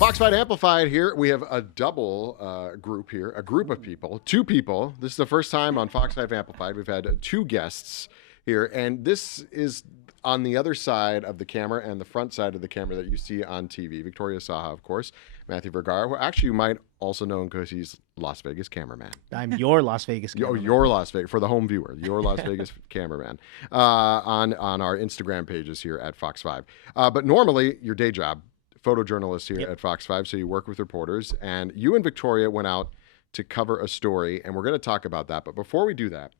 Fox 5 Amplified here. We have a double group here, a group of people, two people. This is the first time on Fox 5 Amplified. We've had two guests here, and this is on the other side of the camera and the front side of the camera that you see on TV. Victoria Saha, of course, Matthew Vergara, who actually you might also know him because he's Las Vegas cameraman. I'm your Las Vegas cameraman. Your Las Vegas, for the home viewer, your Las Vegas cameraman on our Instagram pages here at Fox 5. But normally, your day job, photojournalist here at Fox 5, so you work with reporters, and you and Victoria went out to cover a story, and we're going to talk about that. But before we do that,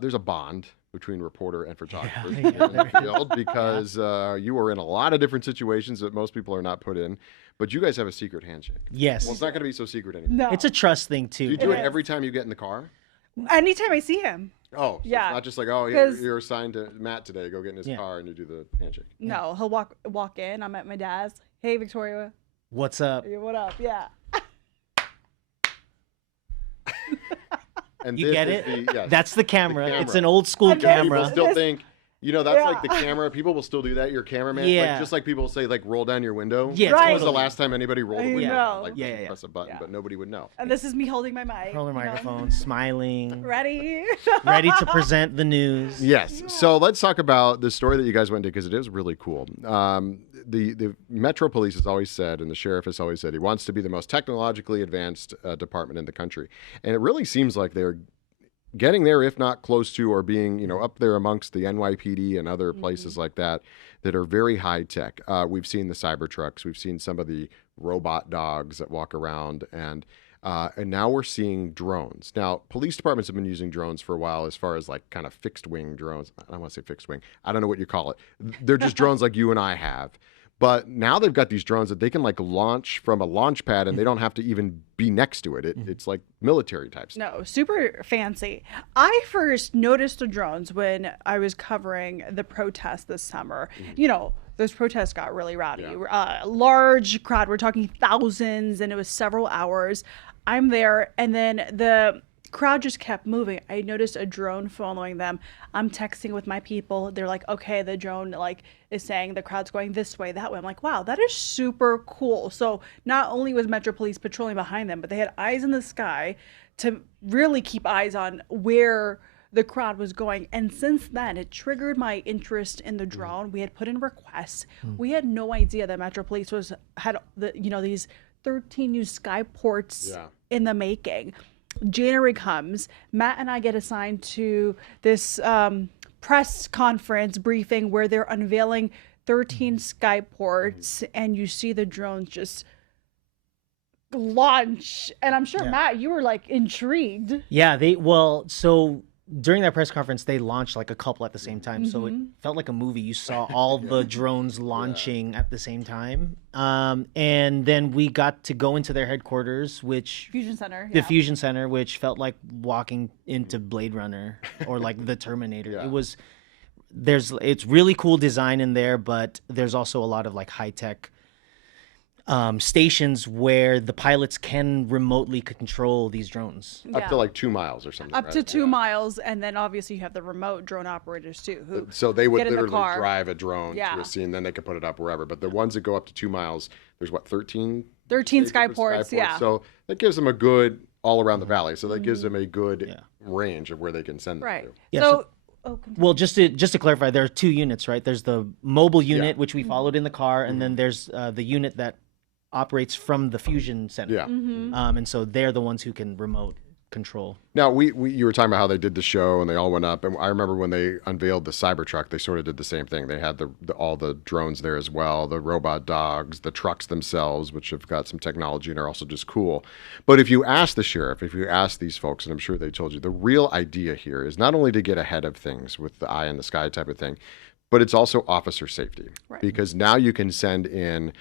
there's a bond between reporter and photographer in the field because you are in a lot of different situations that most people are not put in, but you guys have a secret handshake. Yes. Well, it's not going to be so secret anymore. No. It's a trust thing, too. Do you do it every time you get in the car? Anytime I see him. Oh, so Yeah. it's not just like, oh, 'Cause- you're assigned to Matt today. Go get in his car and you do the handshake. No, he'll walk in. I'm at my dad's. Hey, Victoria. What's up? Hey, what up? Yeah. And You this get is it? yes, That's the camera. camera. It's an old school And then People camera. still think, that's like the Yeah. camera. People will still do that. Your cameraman, Yeah. just like people say, like roll down your window. Yeah, Right. When was the totally. last time anybody rolled a I window? know. Like Yeah. press a button, Yeah. but nobody would know. And this is me holding my mic. Holding you know. microphone, smiling, Ready? ready to present the news. Yes. So let's talk about the story that you guys went to because it is really cool. The Metro Police has always said, and the sheriff has always said, he wants to be the most technologically advanced department in the country, and it really seems like they're getting there, if not close to, or being, up there amongst the NYPD and other places like that are very high tech. We've seen the cyber trucks, we've seen some of the robot dogs that walk around, and now we're seeing drones. Now, police departments have been using drones for a while, as far as like kind of fixed wing drones. I don't want to say fixed wing. I don't know what you call it. They're just drones like you and I have. But now they've got these drones that they can like launch from a launch pad and they don't have to even be next to it. It's like military type stuff. No, super fancy. I first noticed the drones when I was covering the protests this summer. Those protests got really rowdy. Large crowd, we're talking thousands, and it was several hours. I'm there, and then the crowd just kept moving. I noticed a drone following them. I'm texting with my people. They're like, okay, the drone is saying the crowd's going this way, that way. I'm like, wow, that is super cool. So not only was Metro Police patrolling behind them, but they had eyes in the sky to really keep eyes on where the crowd was going. And since then, it triggered my interest in the drone. We had put in requests. We had no idea that Metro Police had these 13 new skyports in the making. January comes, Matt and I get assigned to this press conference briefing where they're unveiling 13 skyports, and you see the drones just launch. And I'm sure, Matt, you were like intrigued. Yeah, so during that press conference, they launched like a couple at the same time. So it felt like a movie. You saw all the drones launching at the same time. And then we got to go into their headquarters, the Fusion Center, which felt like walking into Blade Runner or like the Terminator. It's really cool design in there, but there's also a lot of like high tech stations where the pilots can remotely control these drones. Up to like 2 miles or something. Up to 2 miles, and then obviously you have the remote drone operators too. So they would get in the literally car. drive a drone to a scene, then they could put it up wherever. But the ones that go up to 2 miles, there's 13? 13 skyports, yeah. So that gives them a good all around the valley. So that gives them a good range of where they can send them Right. to. Yeah, well, just to clarify, there are two units, right? There's the mobile unit, which we followed in the car, and then there's the unit that operates from the Fusion Center. Yeah. And so they're the ones who can remote control. Now, you were talking about how they did the show and they all went up. And I remember when they unveiled the Cybertruck, they sort of did the same thing. They had all the drones there as well, the robot dogs, the trucks themselves, which have got some technology and are also just cool. But if you ask the sheriff, if you ask these folks, and I'm sure they told you, the real idea here is not only to get ahead of things with the eye in the sky type of thing, but it's also officer safety. Right. Because now you can send in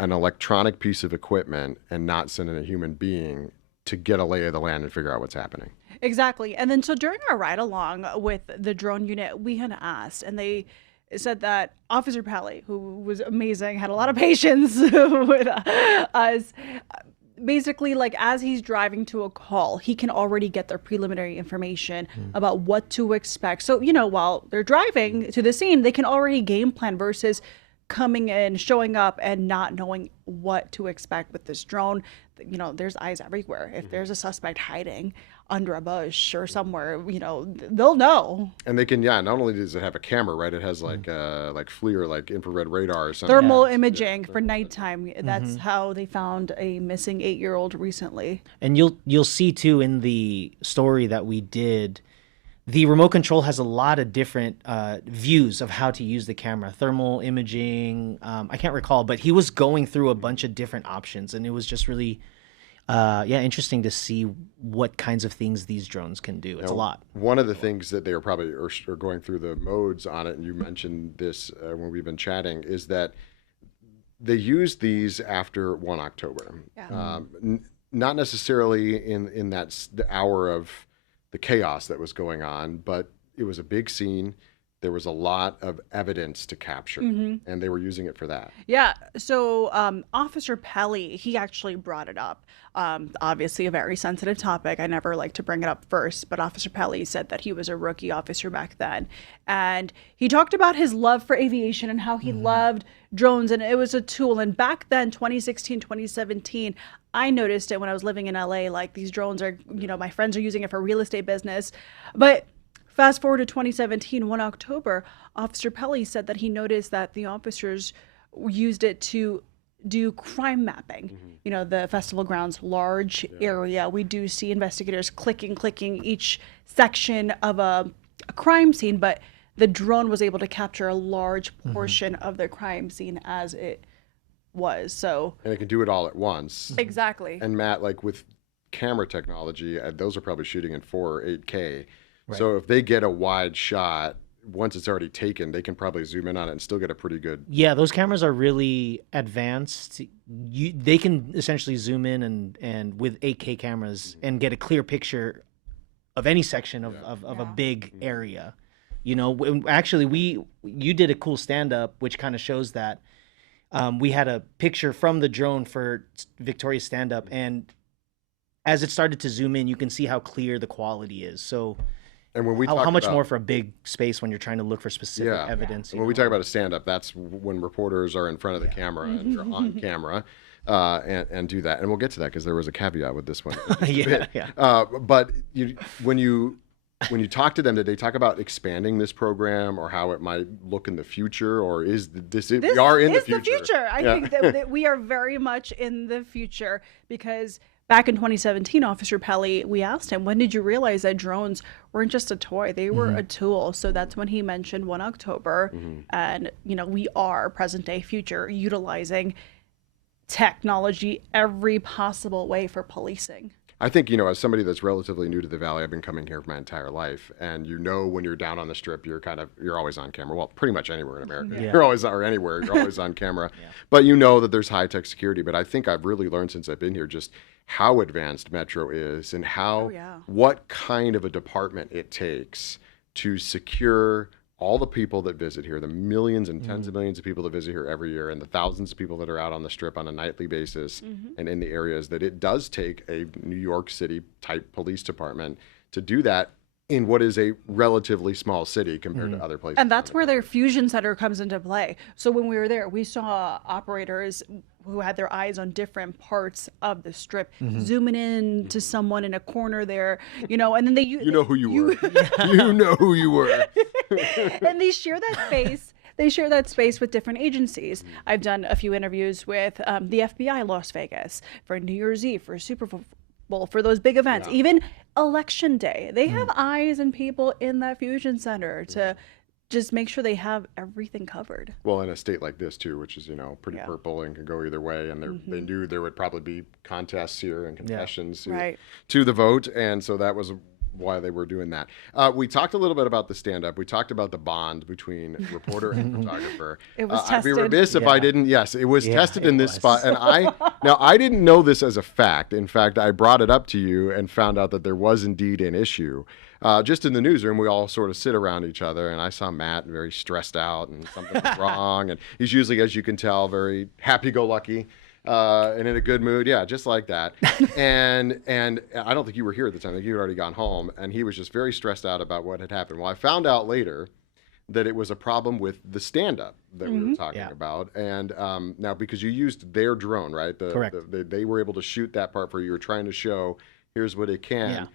an electronic piece of equipment and not send in a human being to get a lay of the land and figure out what's happening. Exactly. And then so during our ride along with the drone unit, we had asked, and they said that Officer Pally, who was amazing, had a lot of patience with us. Basically, like as he's driving to a call, he can already get their preliminary information about what to expect. So, while they're driving to the scene, they can already game plan versus coming in, showing up, and not knowing what to expect with this drone. You know, there's eyes everywhere. If there's a suspect hiding under a bush or somewhere, you know, they'll know. And they can, not only does it have a camera, right? It has like FLIR, like infrared radar or something. Thermal imaging for nighttime. That's how they found a missing 8-year-old recently. And you'll see too in the story that we did, the remote control has a lot of different views of how to use the camera. Thermal imaging, I can't recall, but he was going through a bunch of different options, and it was just really, interesting to see what kinds of things these drones can do. It's a lot. One of the things that they are probably are going through the modes on it, and you mentioned this when we've been chatting, is that they used these after 1 October. Yeah. Not necessarily in the hour of the chaos that was going on, but it was a big scene. There was a lot of evidence to capture, and they were using it for that. Yeah. So Officer Pelly, he actually brought it up. Obviously, a very sensitive topic. I never like to bring it up first, but Officer Pelly said that he was a rookie officer back then. And he talked about his love for aviation and how he loved drones, and it was a tool. And back then, 2016, 2017, I noticed it when I was living in LA. Like, these drones are, you know, my friends are using it for real estate business. But fast forward to 2017, 1 October, Officer Pelly said that he noticed that the officers used it to do crime mapping. You know, the festival grounds, large area. We do see investigators clicking each section of a crime scene, but the drone was able to capture a large portion of the crime scene as it was. So, And it can do it all at once. exactly. And Matt, like with camera technology, those are probably shooting in 4 or 8K. So if they get a wide shot, once it's already taken, they can probably zoom in on it and still get a pretty good. Yeah, those cameras are really advanced. They can essentially zoom in and with 8K cameras and get a clear picture of any section of a big area. You know, actually, you did a cool stand-up, which kind of shows that. We had a picture from the drone for Victoria's stand-up, and as it started to zoom in, you can see how clear the quality is. So, And when we how talk much about, more for a big space when you're trying to look for specific evidence? when we talk about a stand-up, that's when reporters are in front of the camera and you're on camera and do that. And we'll get to that because there was a caveat with this one. But when you talk to them, did they talk about expanding this program or how it might look in the future, or is this we are in the future? I think that we are very much in the future, because back in 2017, Officer Pelly, we asked him, when did you realize that drones weren't just a toy, they were a tool? So that's when he mentioned 1 October. And, you know, we are present day future, utilizing technology every possible way for policing. I think, you know, as somebody that's relatively new to the Valley, I've been coming here for my entire life. And you know, when you're down on the Strip, you're always on camera. Well, pretty much anywhere in America. You're always, or anywhere, you're always on camera. But you know that there's high-tech security. But I think I've really learned since I've been here just how advanced Metro is and how, what kind of a department it takes to secure all the people that visit here, the millions and tens of millions of people that visit here every year, and the thousands of people that are out on the Strip on a nightly basis and in the areas, that it does take a New York City type police department to do that in what is a relatively small city compared to other places. And that's where their fusion center comes into play. So when we were there, we saw operators who had their eyes on different parts of the Strip, zooming in to someone in a corner there, you know, and then you know who you were. You know who you were. And they share that space. They share that space with different agencies. I've done a few interviews with the FBI Las Vegas for New Year's Eve, for Super Bowl, for those big events, even Election Day. They have eyes and people in that fusion center to just make sure they have everything covered. Well, in a state like this too, which is, you know, pretty purple and can go either way, and they knew there would probably be contests here and contestations to the vote, and so that was why they were doing that. We talked a little bit about the stand-up. We talked about the bond between reporter and photographer. It was I'd be tested. remiss if I didn't. Yes, it was tested in this spot, and I didn't know this as a fact. In fact, I brought it up to you and found out that there was indeed an issue. Just in the newsroom, we all sort of sit around each other, and I saw Matt very stressed out and something was wrong, and he's usually, as you can tell, very happy-go-lucky. And in a good mood, just like that. and I don't think you were here at the time. I think you had already gone home, and he was just very stressed out about what had happened. Well, I found out later that it was a problem with the stand-up that we were talking about. And now, because you used their drone, right? Correct. They were able to shoot that part for you. You were trying to show, here's what it can. Yeah.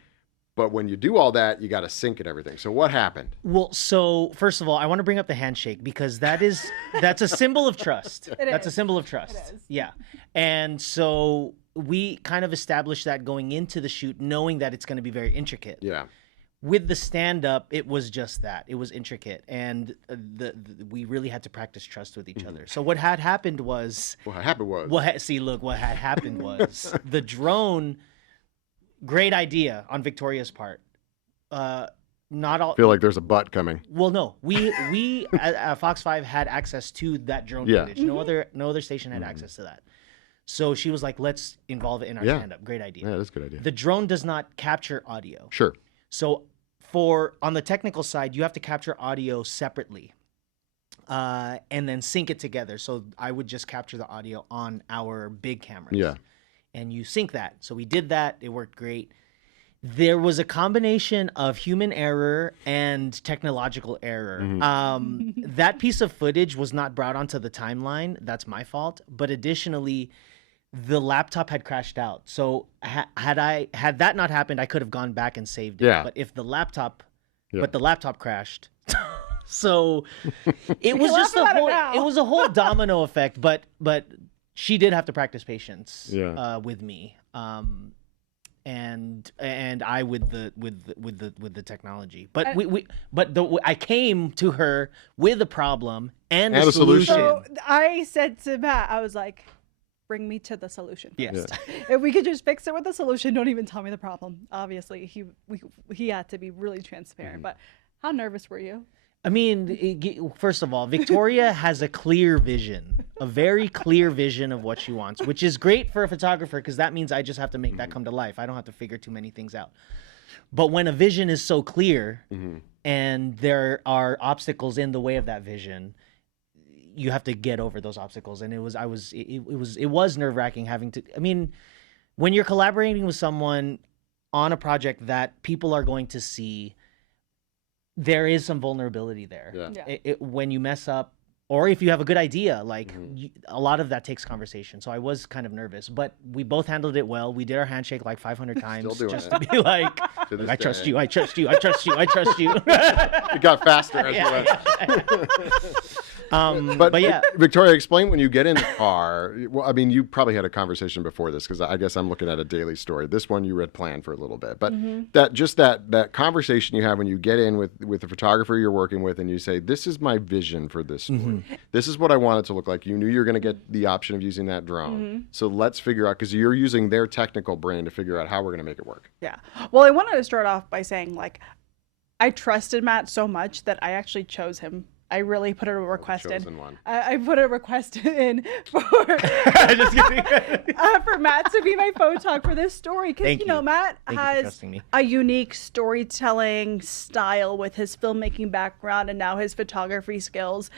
But when you do all that, you got to sync and everything. So what happened? Well, so first of all, I want to bring up the handshake because that's a symbol of trust. That's a symbol of trust. It is. Yeah. And so we kind of established that going into the shoot, knowing that it's going to be very intricate. Yeah. With the stand-up, it was just that. It was intricate, and we really had to practice trust with each other. So what had happened was... What happened was... what had happened was the drone... Great idea on Victoria's part. Not all... I feel like there's a butt coming. Well, no. We at Fox 5 had access to that drone footage. No other station had access to that. So she was like, let's involve it in our stand-up. Great idea. Yeah, that's a good idea. The drone does not capture audio. Sure. So on the technical side, you have to capture audio separately and then sync it together. So I would just capture the audio on our big cameras. Yeah. And you sync that. So we did that. It worked great. There was a combination of human error and technological error. That piece of footage was not brought onto the timeline. That's my fault. But additionally, the laptop had crashed out. So had that not happened, I could have gone back and saved it. Yeah. But if the laptop crashed. So it was just a whole domino effect. But she did have to practice patience with me. And I with the technology, but I came to her with a problem and a solution. So I said to Matt, I was like, bring me to the solution first. Yes. If we could just fix it with the solution, don't even tell me the problem. Obviously, he had to be really transparent. But how nervous were you? I mean, first of all, Victoria has a clear vision, a very clear vision of what she wants, which is great for a photographer because that means I just have to make that come to life. I don't have to figure too many things out. But when a vision is so clear and there are obstacles in the way of that vision, you have to get over those obstacles. And it was nerve-wracking having to, I mean, when you're collaborating with someone on a project that people are going to see, there is some vulnerability there. When you mess up, or if you have a good idea, like a lot of that takes conversation. So I was kind of nervous, but we both handled it well. We did our handshake like 500 times just to be like, I trust you, I trust you, I trust you, I trust you. It got faster as you went. But yeah, Victoria, explain when you get in the car. Well, I mean, you probably had a conversation before this because I guess I'm looking at a daily story. This one you read planned for a little bit, but that conversation you have when you get in with the photographer you're working with and you say, this is my vision for this story. This is what I want it to look like. You knew you were going to get the option of using that drone. So let's figure out, because you're using their technical brain to figure out how we're going to make it work. Yeah. Well, I wanted to start off by saying, like, I trusted Matt so much that I actually chose him. I really put a request in. I put a request in for just kidding. For Matt to be my photog for this story because Matt has a unique storytelling style with his filmmaking background and now his photography skills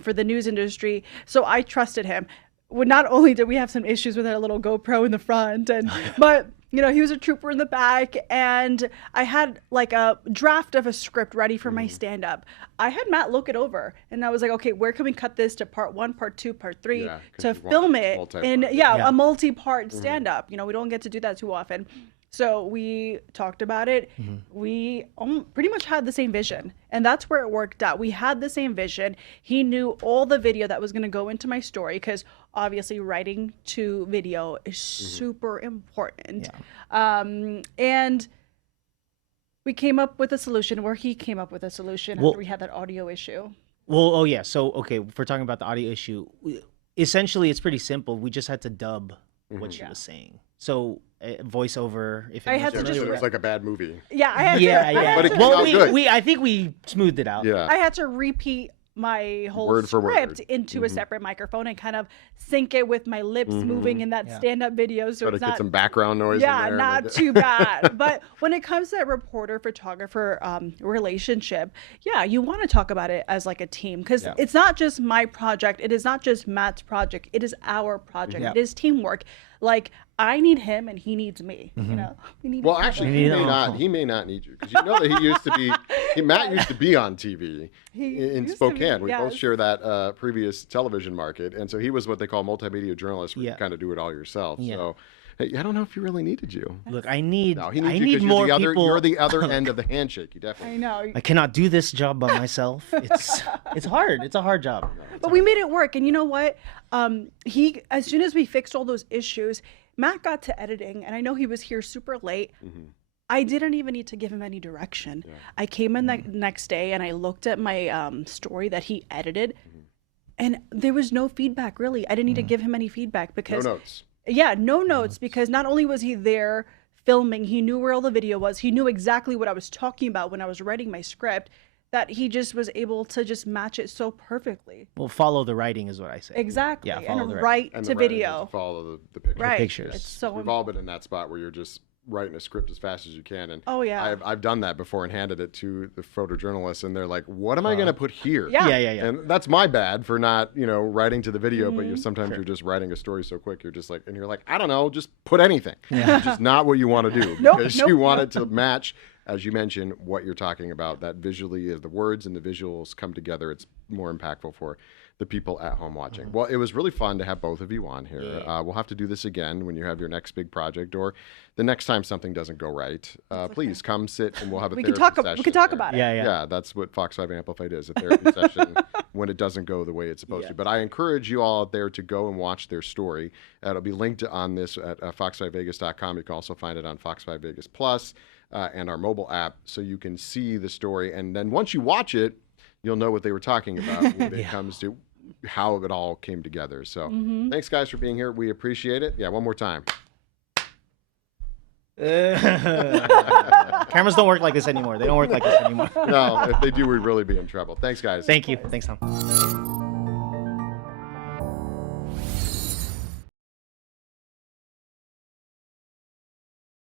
for the news industry. So I trusted him. Well, not only did we have some issues with our little GoPro in the front, but he was a trooper in the back, and I had like a draft of a script ready for my stand-up. I had Matt look it over, and I was like, okay, where can we cut this to part 1, part 2, part 3 to film it in a multi-part stand-up. We don't get to do that too often. So we talked about it. We pretty much had the same vision, and that's where it worked out. We had the same vision. He knew all the video that was going to go into my story because obviously writing to video is super important. And we came up with a solution, or he came up with a solution after we had that audio issue. Well, So, okay, if we're talking about the audio issue, essentially it's pretty simple. We just had to dub what she was saying. So voiceover. If I had to it was like a bad movie. Yeah, I had to. But it came out good. I think we smoothed it out. Yeah. I had to repeat my whole script into a separate microphone and kind of sync it with my lips moving in that stand-up video. So it's not, get some background noise. Yeah, in there. not too bad. But when it comes to that reporter-photographer relationship, you want to talk about it as like a team because it's not just my project. It is not just Matt's project. It is our project. It is teamwork. Like, I need him and he needs me. You know, we need Well, each actually, other. he may not need you, because you know that he used to be. Matt used to be on TV in used to be, Spokane. We both yes. share that previous television market, and so he was what they call multimedia journalist, where Yeah. you kind of do it all yourself. Yeah. So. Hey, I don't know if he really needed you. Look, I need No, he needs you need 'cause more you're the other, people. You're the other end of the handshake. You I definitely. know. I cannot do this job by myself. It's hard. It's a hard job. But we made it work. And you know what? He, as soon as we fixed all those issues, Matt got to editing, and I know he was here super late. I didn't even need to give him any direction. I came in the next day and I looked at my story that he edited, and there was no feedback really. I didn't need to give him any feedback because No notes. Yeah, no notes, because not only was he there filming, he knew where all the video was. He knew exactly what I was talking about when I was writing my script, that he just was able to just match it so perfectly. Well, follow the writing is what I say. Exactly. Yeah, follow and the write And to the writing video. doesn't follow the picture. Right. pictures. It's so We've all been in that spot where you're just writing a script as fast as you can, and Oh, yeah. I've done that before and handed it to the photojournalists, and they're like, "What am I going to put here?" Yeah. Yeah. And that's my bad for not, writing to the video. But Mm-hmm. you sometimes you're just writing a story so quick, you're just like, and you're like, I don't know, just put anything. Which is not what you want to do, Nope, because nope, you want it to match, as you mentioned, what you're talking about. That visually, as the words and the visuals come together, it's more impactful for the people at home watching. Well, it was really fun to have both of you on here. We'll have to do this again when you have your next big project, or the next time something doesn't go right. Please come sit and we'll have a We therapy can talk. session We can talk there. about it. Yeah. Yeah, that's what Fox 5 Amplified is, a therapy session when it doesn't go the way it's supposed to. But I encourage you all out there to go and watch their story. It'll be linked on this at fox5vegas.com. You can also find it on Fox 5 Vegas Plus and our mobile app, so you can see the story. And then once you watch it, you'll know what they were talking about when it comes to how it all came together. So thanks, guys, for being here. We appreciate it. Yeah, one more time. Cameras don't work like this anymore. They don't work like this anymore. No, if they do, we'd really be in trouble. Thanks, guys. Thank you. Thanks, Tom.